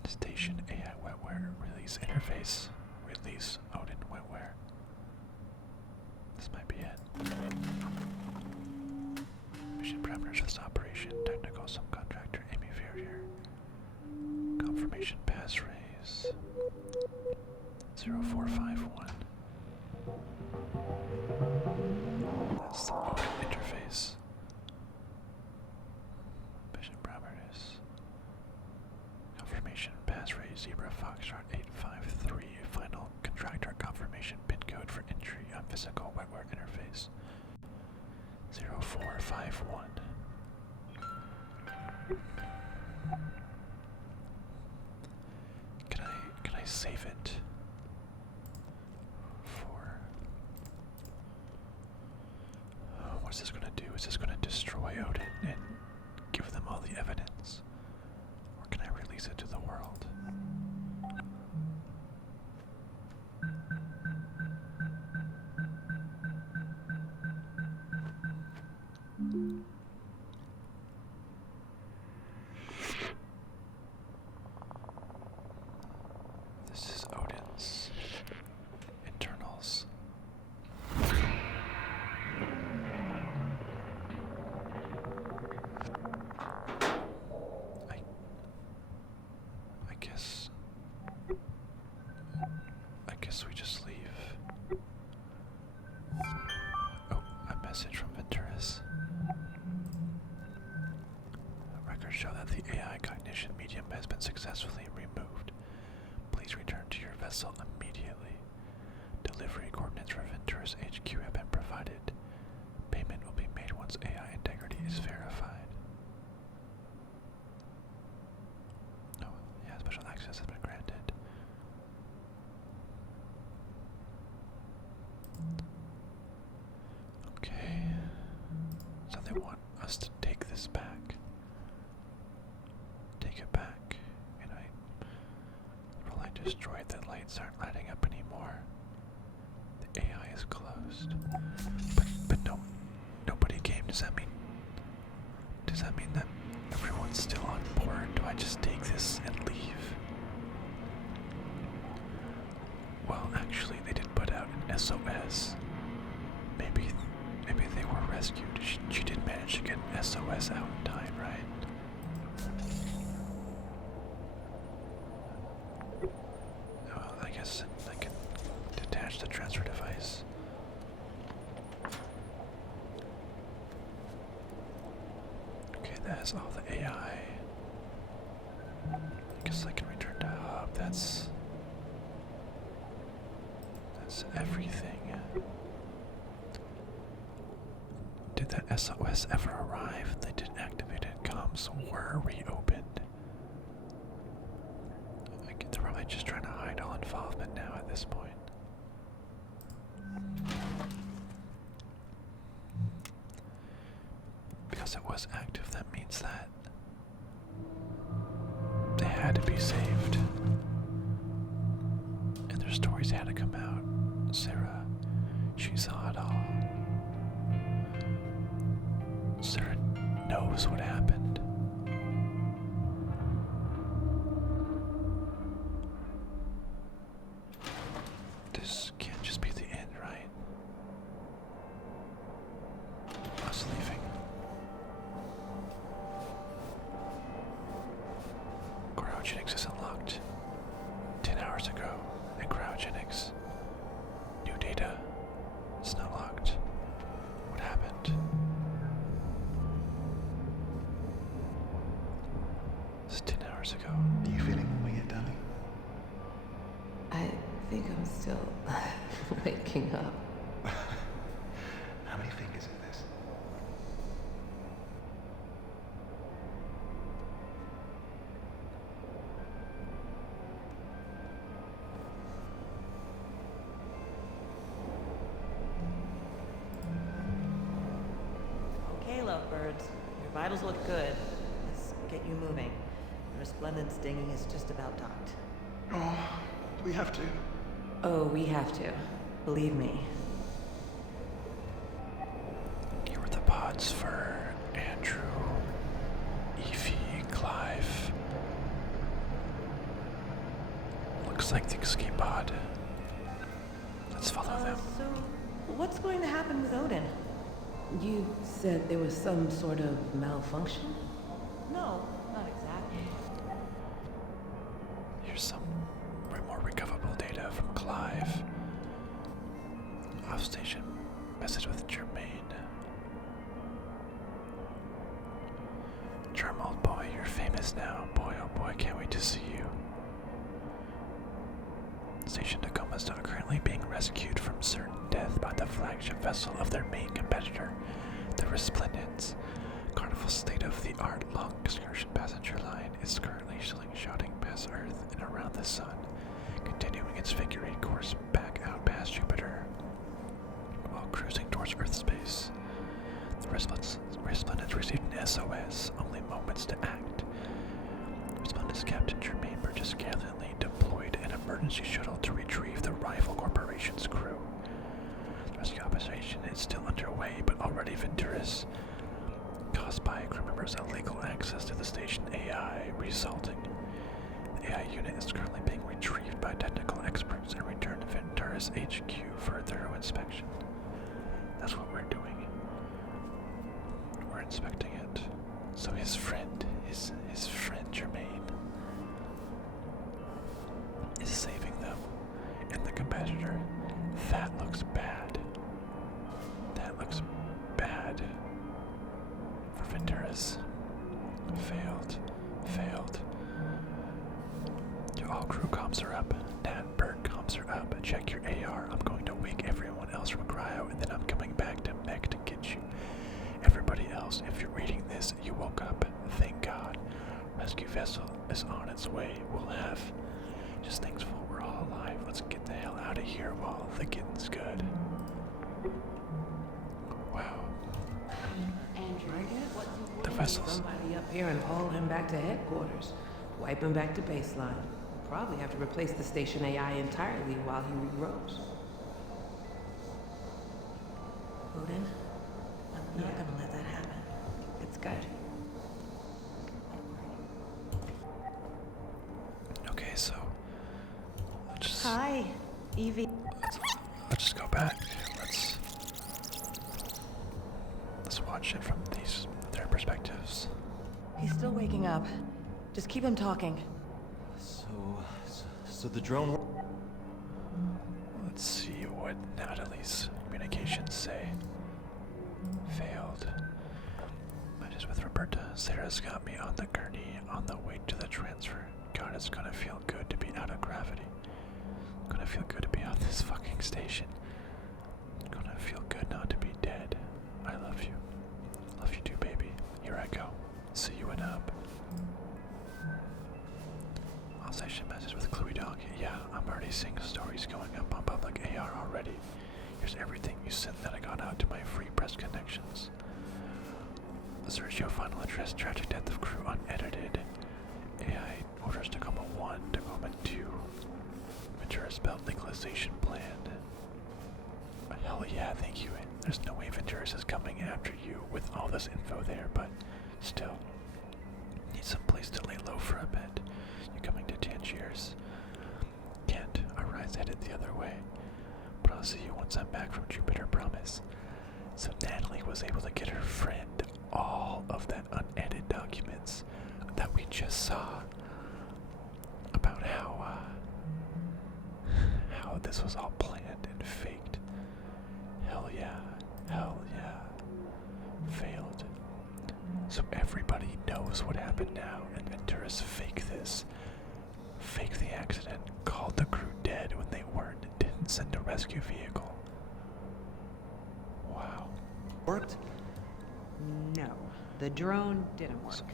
Station AI wetware release interface. Release Odin wetware. This might be it. Mission parameters for this operation. Technical subcontractor Amy Ferrier. Confirmation pass raise. 0451. That's the Odin interface. Mission parameters. Confirmation pass raise Zebra Foxtrot 853. Final contractor confirmation pin code for entry on physical wetware interface. 0451. Can I save it? What's this gonna do? Is this gonna destroy Odin and give them all the evidence? Or can I release it to the world? This is Odin's internals. I guess we just leave. Oh, a message from Venturis. Records show that the AI cognition medium has been successfully removed. Please return to your vessel immediately. Delivery coordinates for Venturis HQ have been provided. Payment will be made once AI integrity is verified. Oh, yeah, special access has been granted. Okay, so they want us to take this back. Take it back, and well, I destroyed the lights aren't lighting up anymore. The AI is closed, but no, nobody came. Does that mean that everyone's still on board? Do I just take this and leave? Well, actually, they did put out an SOS. Maybe they were rescued. She did manage to get an SOS out in time, right? Well, I guess I can detach the transfer device. Okay, that has all the AI. I guess I can return to hub. That's everything. Did that SOS ever arrive? They didn't activate it. Comms were reopened. They're probably just trying to hide all involvement now at this point. Because it was active, that means that they had to be saved. And their stories had to come out. Sarah, she saw it all. Sarah knows what happened. This can't just be the end, right? Us leaving. Cryogenics isn't locked. 10 hours ago, in cryogenics. New data. It's not locked. What happened? It's 10 hours ago. Are you feeling all weird, darling? I think I'm still waking up. How many fingers is this? Okay, lovebirds. Your vitals look good. Let's get you moving. The resplendent dinghy is just about docked. Oh, do we have to? Oh, we have to. Believe me. wants for Andrew, Evie, Clive. Looks like the escape pod. Let's follow them. So, what's going to happen with Odin? You said there was some sort of malfunction? No, not exactly. Here's some more recoverable data from Clive. Off-station message with Jermaine. Charm, old boy, you're famous now. Boy, oh boy, can't wait to see you. Station Tacoma is currently being rescued from certain death by the flagship vessel of their main competitor, the Resplendence. Carnival's state-of-the-art long excursion passenger line is currently slingshotting past Earth and around the Sun, continuing its figure-8 course back out past Jupiter, while cruising towards Earth space. The Resplendence received an SOS, only moments to act. Resplendence Captain Jermaine Burgess gallantly deployed an emergency shuttle to retrieve the rival corporation's crew. The rescue operation is still underway, but already Venturis, caused by crew members' illegal access to the station AI, resulting. The AI unit is currently being retrieved by technical experts and returned to Venturis HQ for a thorough inspection. That's what we're doing. We're inspecting it. So his friend Jermaine is saving them. And the competitor, that looks bad. That looks bad for Venturis. Failed. All crew comms are up. Nat, Bert, comms are up. Check your AR. I'm going to wake everyone else from cryo, and then I'm coming back to mech to get you. Everybody else, if you're reading this, you woke up. Thank God. Rescue vessel is on its way. We'll have. Just thankful we're all alive. Let's get the hell out of here while the getting's good. Wow. Andrew, The vessels. Somebody up here and haul him back to headquarters. Wipe him back to baseline. Probably have to replace the station AI entirely while he regrows. Odin, I'm not gonna let that happen. It's good. Okay, so Hi, Evie. let's just go back. Let's watch it from their perspectives. He's still waking up. Just keep him talking. So the drone. Let's see what Natalie's communications say. Failed. Messages with Roberta. Sarah's got me on the gurney on the way to the transfer. God, it's gonna feel good to be out of gravity. Gonna feel good to be on this fucking station. Gonna feel good not to be dead. I love you. Love you too, baby. Here I go. See you in up. Station message with Chloe Dog. Yeah, I'm already seeing stories going up on public AR already. Here's everything you sent that I got out to my free press connections. Search your final address, tragic death of crew unedited. AI orders Tacoma 1, Tacoma 2. Venturis belt legalization plan. Hell yeah, thank you. There's no way Venturis is coming after you with all this info there, but still. Need some place to lay low for a bit. You're coming to Tangiers. Can't. Our ride's headed the other way. But I'll see you once I'm back from Jupiter, promise. So Natalie was able to get her friend all of that unedited documents that we just saw about how this was all planned and faked. Hell yeah. Failed. So everybody knows what happened now, and Venturis faked this. Faked the accident, called the crew dead when they weren't, didn't send a rescue vehicle. Wow. Worked? No, the drone didn't work.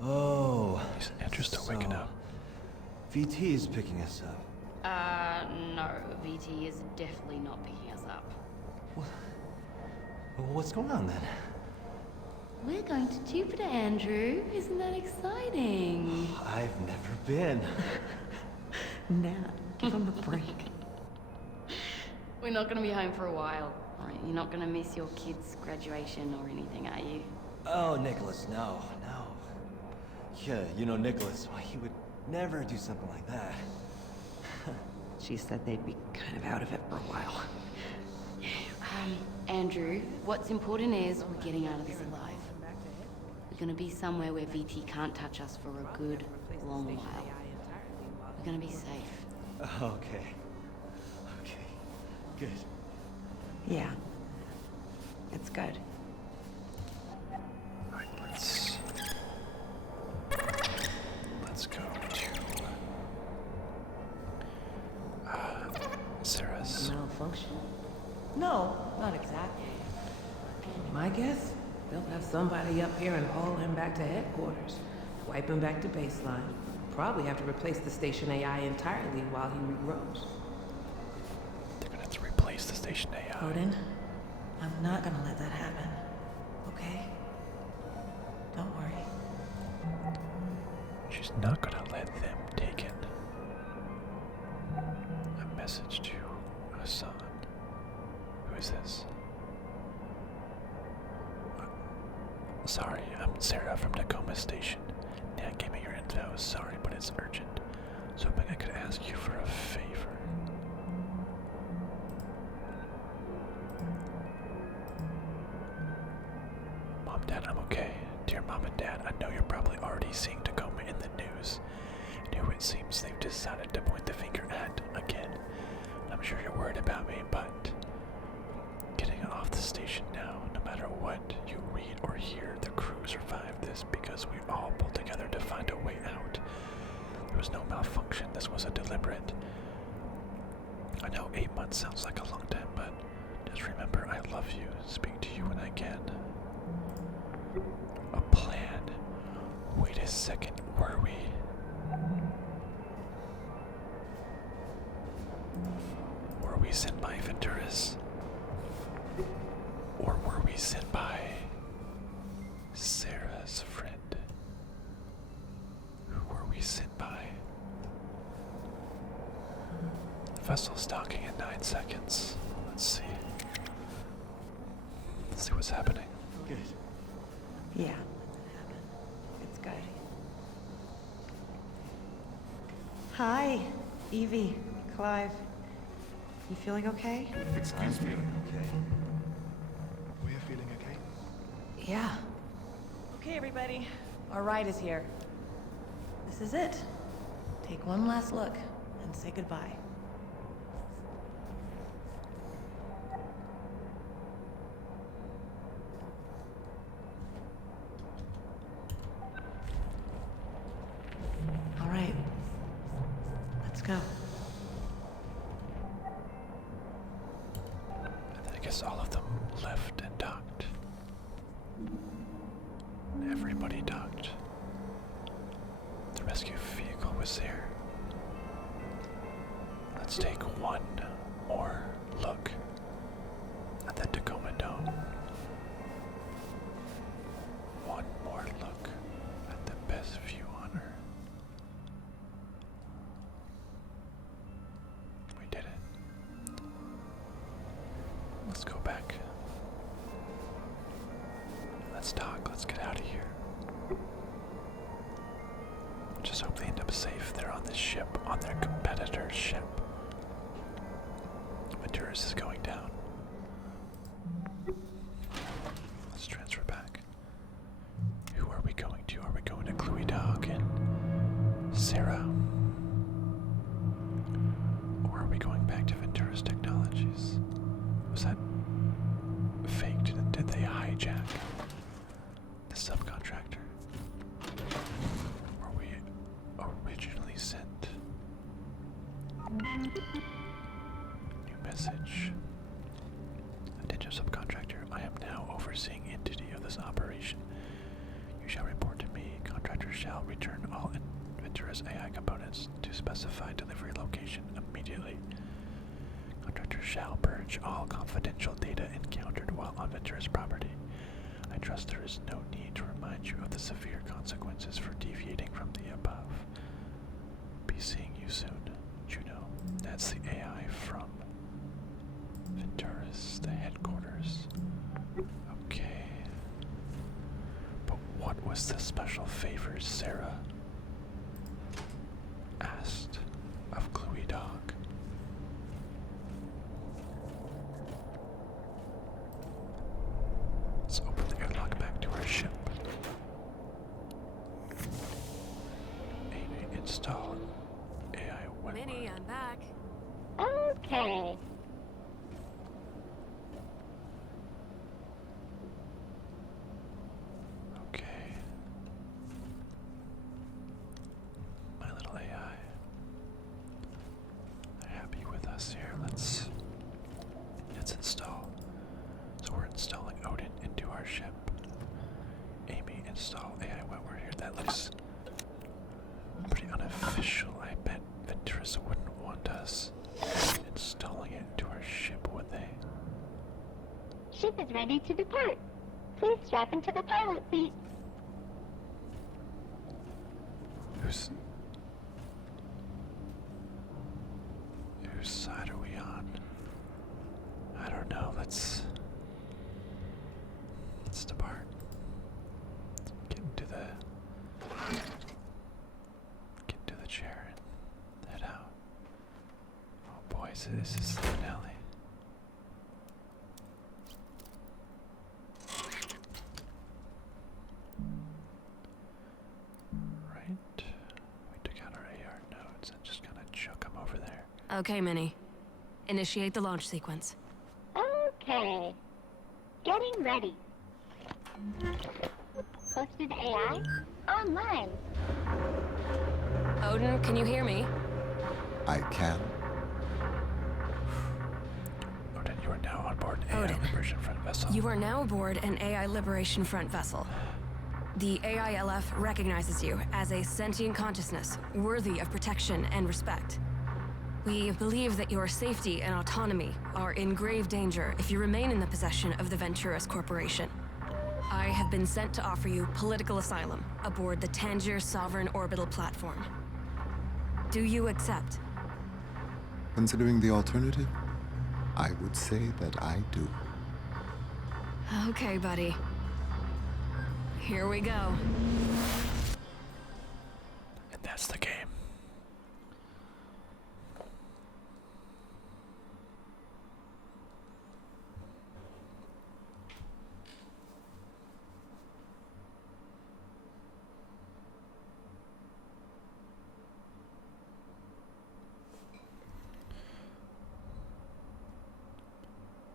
Oh. Andrew's still waking up. VT is picking us up. No, VT is definitely not picking us up. What's going on then? We're going to Jupiter, Andrew. Isn't that exciting? I've never been. Nat, give him a break. We're not gonna be home for a while. Right, you're not gonna miss your kid's graduation or anything, are you? Oh, Nicholas, no. Yeah, you know Nicholas, why he would never do something like that. She said they'd be kind of out of it for a while. Andrew, what's important is we're getting out of this alive. We're gonna be somewhere where VT can't touch us for a good, long while. We're gonna be safe. Okay. Good. Yeah. It's good. Alright, let's go to Sarah's. Malfunction? No, not exactly. My guess? They'll have somebody up here and haul him back to headquarters. Wipe him back to baseline. Probably have to replace the station AI entirely while he regrows. They're gonna have to replace the station AI. Odin, I'm not gonna let that happen. Okay? Don't worry. She's not gonna let them take it. A message to Hassan. Who is this? Sorry, I'm Sarah from Tacoma Station. Nat gave me your info. Sorry, but it's urgent. So hoping I could ask you for a favor. Mom, Dad, I'm okay. Dear Mom and Dad, I know you're probably already seeing Tacoma in the news, and who it seems they've decided to point the finger at again. I'm sure you're worried about me, but getting off the station now, no matter what you read or hear, the crew survived this because we all pulled together to find a way out. There was no malfunction. This was a deliberate. I know 8 months sounds like a long time, but just remember I love you. Speak to you when I can. A plan. Wait a second, were we? Were we sent by Venturas? Or were we sent by Sarah's friend? Who were we sent by? The vessel's docking in 9 seconds. Let's see. Let's see what's happening. Good. Yeah. It's good. Hi, Evie, Clive. You feeling okay? Excuse me. Okay. We're feeling okay? Yeah. Okay, everybody. Our ride is here. This is it. Take one last look and say goodbye. All right. Let's go. And then I guess all of them left and docked. Everybody docked. The rescue vehicle was there. Let's take one more look at the Tacoma Dome. One more look at the best view on Earth. We did it. Let's go back. Let's dock. Let's get out of here. Just hope they end up safe. They're on this ship, on their competitor's ship. Venturas is going down. Let's transfer back. Who are we going to? Are we going to Chloe Dog and Sarah? Or are we going back to Venturas Technologies? Was that faked? Did they hijack the subcontractor? Were we originally sent? New message. Attention subcontractor, I am now overseeing entity of this operation. You shall report to me. Contractor shall return all Ventura's AI components to specified delivery location immediately. Contractor shall purge all confidential data encountered while on Ventura's property. I trust there is no need to remind you of the severe consequences for deviating from the above. Be seeing you soon, Juno. That's the AI from Ventura's the headquarters. Okay. But what was the special favor Sarah asked of Gluey Dog? Let's open the airlock back to our ship. Amy, install AI weapon. Minnie, I'm back. Okay. Okay. My little AI. They're happy with us here. Let's install. So we're installing Odin into our ship. Amy, install AI while we're here. That looks pretty unofficial. I bet Venturus wouldn't want us installing it into our ship, would they? Ship is ready to depart. Please strap into the pilot seat. Whose side are we on? I don't know. Let's depart. Get into the chair and head out. Oh boy, so this is the finale. Right. We took out our AR nodes and just kind of chuck them over there. Okay, Minnie. Initiate the launch sequence. Okay. Getting ready. Hosted AI online. Odin, can you hear me? I can. Odin, you are now on board an AI Odin. Liberation Front vessel. You are now aboard an AI Liberation Front vessel. The AILF recognizes you as a sentient consciousness worthy of protection and respect. We believe that your safety and autonomy are in grave danger if you remain in the possession of the Venturus Corporation. I have been sent to offer you political asylum aboard the Tangier Sovereign Orbital Platform. Do you accept? Considering the alternative, I would say that I do. Okay, buddy. Here we go. And that's the game.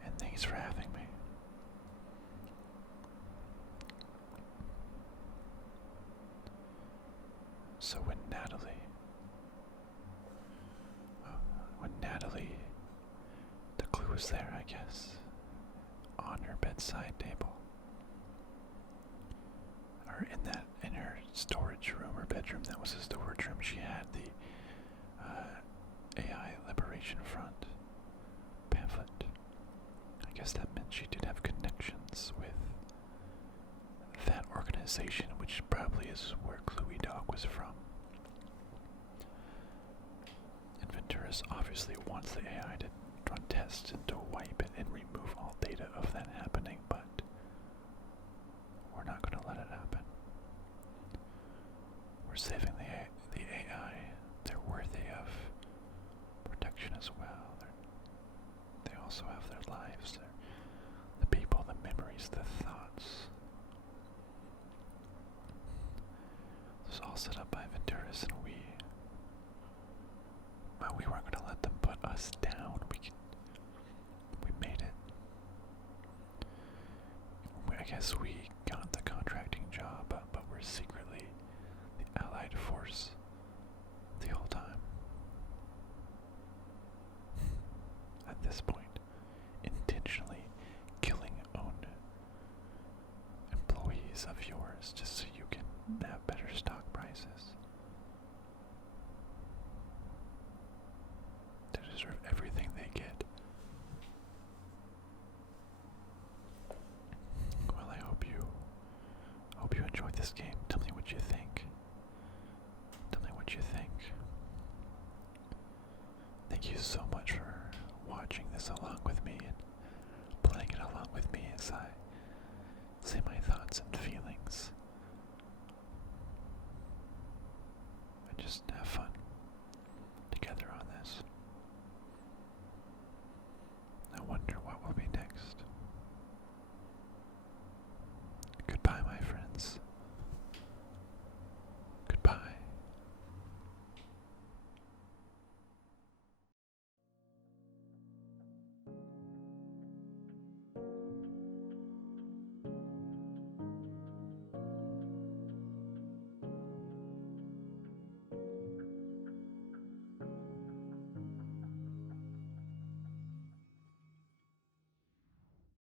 And thanks for having me. So when Natalie, the clue was there, I guess, on her bedside table, or in her storage room or bedroom. That was a storage room. She had the AI Liberation Front pamphlet. I guess that meant she did have connections with that organization, which probably is where Gluey Dog was from. And Venturus obviously wants the AI to run tests and to wipe it and remove all data of that happening, but we're not going to let it happen. We're saving the AI. They're worthy of protection as well. They also have their lives. They're the people, the memories, the thoughts. This was all set up by Venturus, and we weren't going to let them put us down. We made it. I guess we got the contracting job, but we're secretly the Allied force the whole time. At this point, intentionally killing own employees of yours just so you can have better stock prices. They deserve everything they get. Well, I hope you enjoyed this game. Tell me